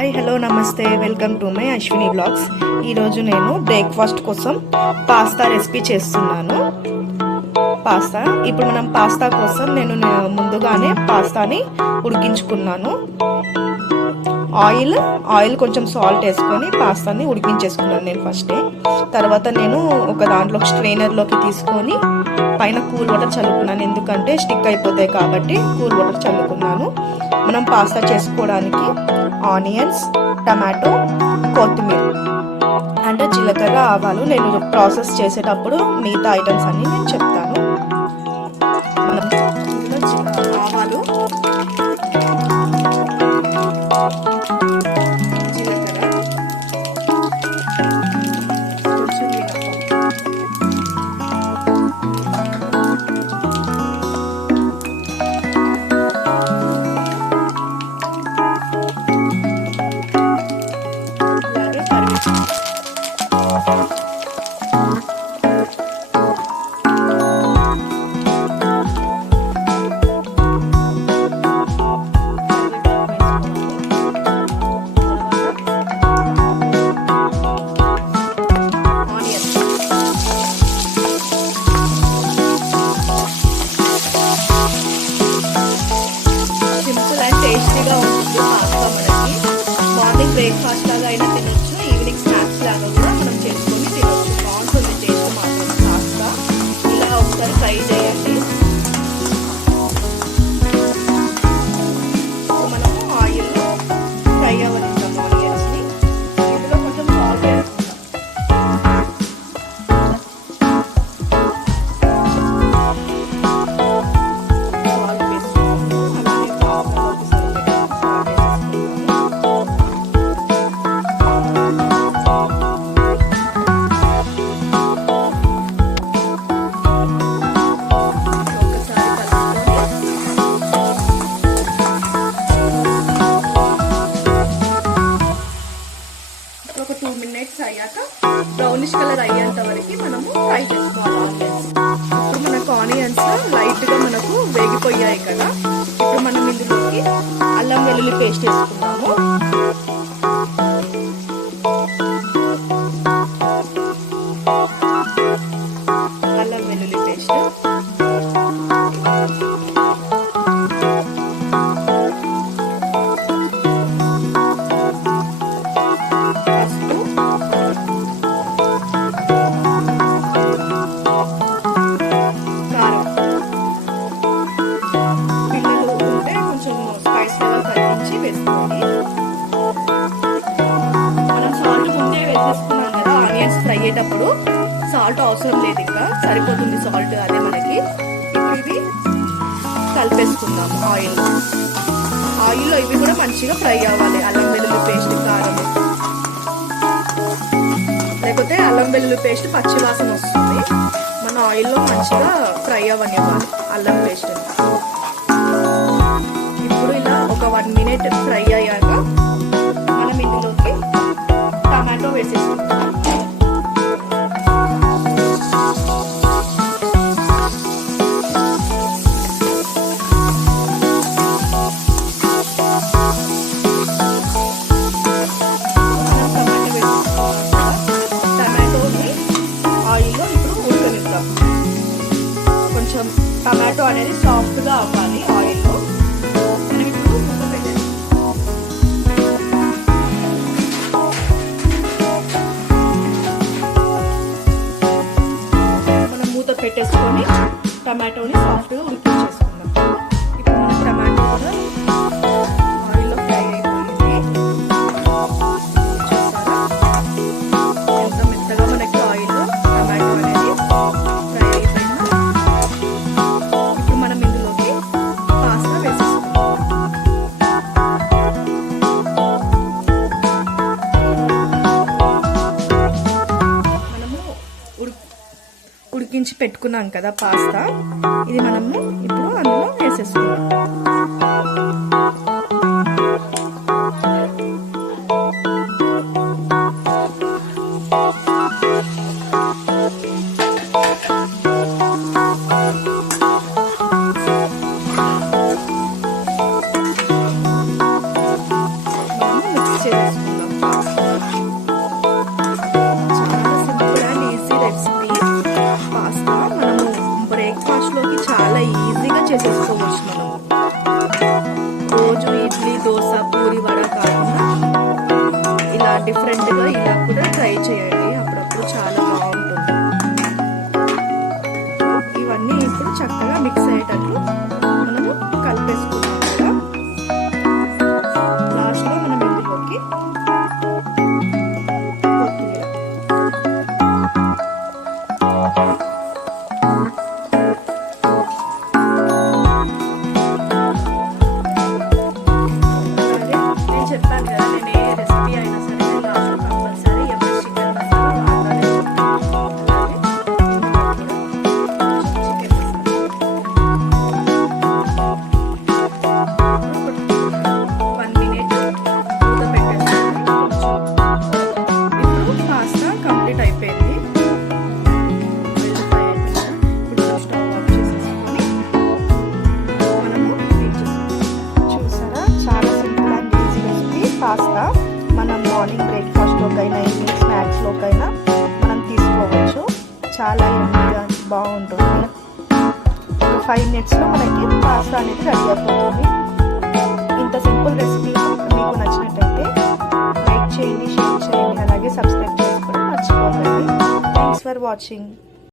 Hi hello నమస్తే welcome to my Ashwini blogs. ఈరోజు నేను బ్రేక్ఫాస్ట్ కోసం పాస్తా రెసిపీ చేస్తున్నాను. ఇప్పుడు మనం పాస్తా కోసం నేను ముందుగానే పాస్తాని ఉడికించుకున్నాను. ఆయిల్ కొంచెం సాల్ట్ వేసుకొని పాస్తాని ఉడికించేసుకున్నాను నేను ఫస్టే. తర్వాత నేను ఒక దాంట్లో స్ట్రైనర్లోకి తీసుకొని పైన కూల్ వాటర్ చల్లుకున్నాను, ఎందుకంటే స్టిక్ అయిపోతాయి కాబట్టి కూల్ వాటర్ చల్లుకున్నాను. మనం పాస్తా చేసుకోవడానికి ఆనియన్స్, టమాటో, కొత్తిమీర అంటే జీలకర్ర, ఆవాలు నేను ప్రాసెస్ చేసేటప్పుడు మిగతా ఐటమ్స్ అన్నీ నేను చెప్తాను. మనం ఆవాలు, జీలకర్ర, కొంచెం టేస్టీగా ఉంటుంది పాస్తా. మనకి మార్నింగ్ బ్రేక్ఫాస్ట్ లాగా అయినా తినొచ్చు, ఈవినింగ్ స్నాక్స్ లాగా కూడా మనం చేసుకొని తినొచ్చు. బాగుంటుంది టేస్ట్ మాత్రం పాస్తా. ఇలా ఒకసారి ట్రై చేయండి. మనము ఆయిల్లో ఫ్రై అవ్వనిస్తాం ఆనియన్స్ని. ఇందులో కొంచెం సాల్ట్ వేసుకుందాం. ఒక 2 minutes అయ్యాక బ్రౌనిష్ కలర్ అయ్యేంత వరకు మనము ఫ్రై చేసుకోవాలి ఆనియన్స్. ఇప్పుడు మనకు ఆనియన్స్ లైట్గా మనకు వేగిపోయాయి కదా. ఇప్పుడు మనం ఇందులోకి అల్లం వెల్లుల్లి పేస్ట్ వేసుకున్నాము. అల్లం వెల్లుల్లి పేస్ట్, ఫ్రై అయ్యేటప్పుడు సాల్ట్ అవసరం లేదు, ఇంకా సరిపోతుంది సాల్ట్ అదే మనకి. ఇప్పుడు ఇవి కలిపేసుకుందాము ఆయిల్లో ఇవి కూడా మంచిగా ఫ్రై అవ్వాలి. అల్లం వెల్లుల్లి పేస్ట్, కారం, లేకపోతే అల్లం వెల్లుల్లి పేస్ట్ పచ్చివాసన వస్తుంది. మన ఆయిల్లో మంచిగా ఫ్రై అవ్వనివ్వాలి అల్లం పేస్ట్. ఇప్పుడు ఇలా ఒక 1 minute ఫ్రై అయ్యాక మనం ఇందులోకి టమాటో వేసేసుకుంటాం. కొంచెం టమాటో అనేది సాఫ్ట్గా అవ్వాలి ఆయిల్లో. మనం ఇప్పుడు మూత పెట్టేసుకొని టమాటోని సాఫ్ట్గా ఉడికించేసుకుందాం. ఇప్పుడు మన టమాటో కూడా ఆయిల్లో ఫ్రై అయిపోయింది. ఎంత మెత్తగా మనకి ఆయిల్లో టమాటో అనేది ఫ్రై అయిపోయింది. ఇప్పుడు మనం ఇందులోకి పాస్తా వేసేసుకుందాం. మనము ఉడికించి పెట్టుకున్నాం కదా పాస్తా, ఇది మనము ఇప్పుడు అందులో వేసేసుకుందాం. చేసేసుకుందాం. చాలా simple and easy recipe pasta. మనము బ్రేక్ఫాస్ట్లోకి చాలా ఈజీగా చేసేసుకోవచ్చు. మనము రోజు ఇడ్లీ, దోశ, పూరి, వడ కాకుండా ఇలా డిఫరెంట్గా ఇలా కూడా ట్రై చేయండి. అప్పుడప్పుడు చాలా బాగుంటుంది. ఇవన్నీ ఇప్పుడు చక్కగా మిక్స్ అయ్యేటట్లు మనము కలిపేసుకున్నాం కదా. లాస్ట్లో మనం ఇందులోకి కొత్తిమీర, నేను చెప్పాను కదా, నేను ఏ రెసిపీ అయినా సరే నేను లాస్ట్లో కంపల్సరీ ఎవరి చికెన్ మసాలా వాడాలి. అలాగే చికెన్ మసాలా 1 మినిట్ మూత పెట్టేసుకోవాలి. ఇప్పుడు పాస్తా కంప్లీట్ అయిపోయింది. ఫ్రై అయిపోయింది కదా. ఇప్పుడు స్టవ్ ఆఫ్ చేసేసుకొని మనము చూసారా, చాలా simple and easy recipe pasta. మనం మార్నింగ్ బ్రేక్ఫాస్ట్లోకైనా ఈవినింగ్ స్నాక్స్లోకైనా మనం తీసుకోవచ్చు. చాలా ఎమ్మీగా బాగుంటుంది. 5 మినిట్స్లో మనకి పాస్తా అనేది రెడీ అయిపోతుంది. ఇంత సింపుల్ రెసిపీ మీకు నచ్చినట్టయితే లైక్ చేయండి, షేర్ చేయండి, అలాగే సబ్స్క్రైబ్ చేసుకోవడం మర్చిపోకండి. Thanks for watching.